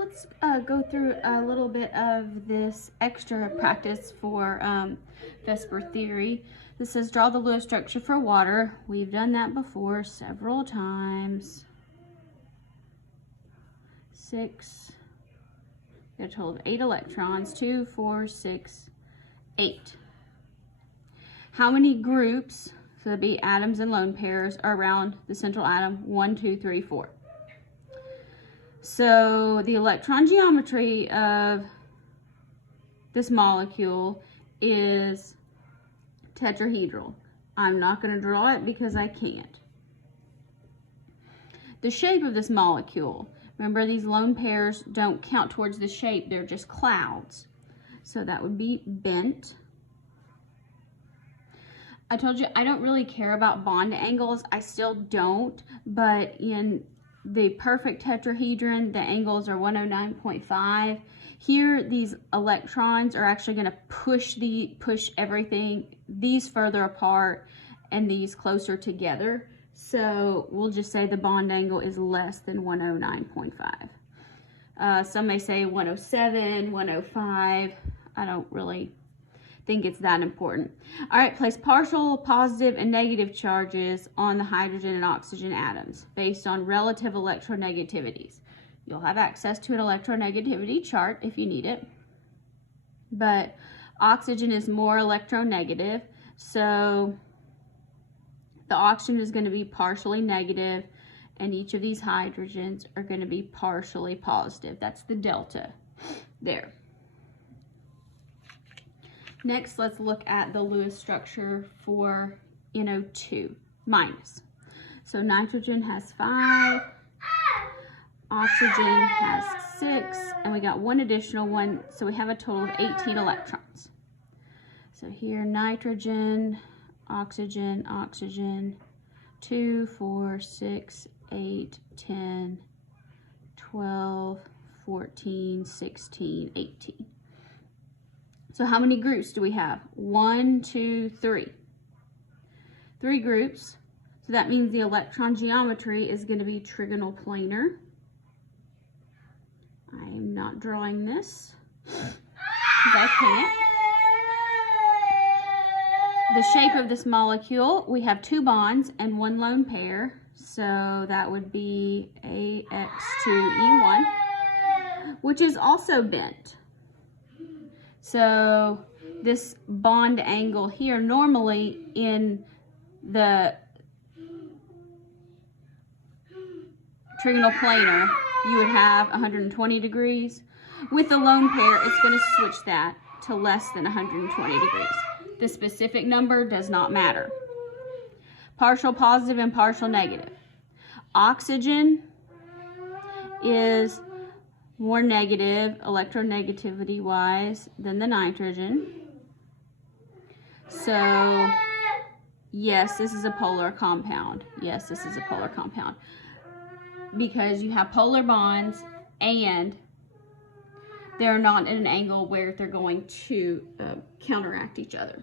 let's go through a little bit of this extra practice for VSEPR theory. This says draw the Lewis structure for water. We've done that before several times. 6, got a total of 8 electrons, 2, 4, 6, 8. How many groups, so that'd be atoms and lone pairs, are around the central atom? 1, 2, 3, 4. So the electron geometry of this molecule is tetrahedral. I'm not going to draw it because I can't. The shape of this molecule, remember these lone pairs don't count towards the shape, they're just clouds. So that would be bent. I told you I don't really care about bond angles. I still don't, but in the perfect tetrahedron, the angles are 109.5. Here, these electrons are actually going to push everything, these further apart and these closer together. So we'll just say the bond angle is less than 109.5. Some may say 107, 105. I don't really think it's that important. All right, place partial, positive, and negative charges on the hydrogen and oxygen atoms based on relative electronegativities. You'll have access to an electronegativity chart if you need it, but oxygen is more electronegative, so the oxygen is going to be partially negative, and each of these hydrogens are going to be partially positive. That's the delta there. Next, let's look at the Lewis structure for NO2 minus. So nitrogen has 5, oxygen has 6, and we got one additional one, so we have a total of 18 electrons. So here, nitrogen, oxygen, oxygen, 2, 4, 6, 8, 10, 12, 14, 16, 18. So how many groups do we have? 1, 2, 3. 3 groups. So that means the electron geometry is going to be trigonal planar. I am not drawing this because I can't. The shape of this molecule, we have 2 bonds and 1 lone pair. So that would be AX2E1, which is also bent. So this bond angle here, normally in the trigonal planar, you would have 120 degrees. With the lone pair, it's going to switch that to less than 120 degrees. The specific number does not matter. Partial positive and partial negative. Oxygen is more negative electronegativity wise than the nitrogen. So yes, this is a polar compound. Yes, this is a polar compound because you have polar bonds and they're not at an angle where they're going to counteract each other.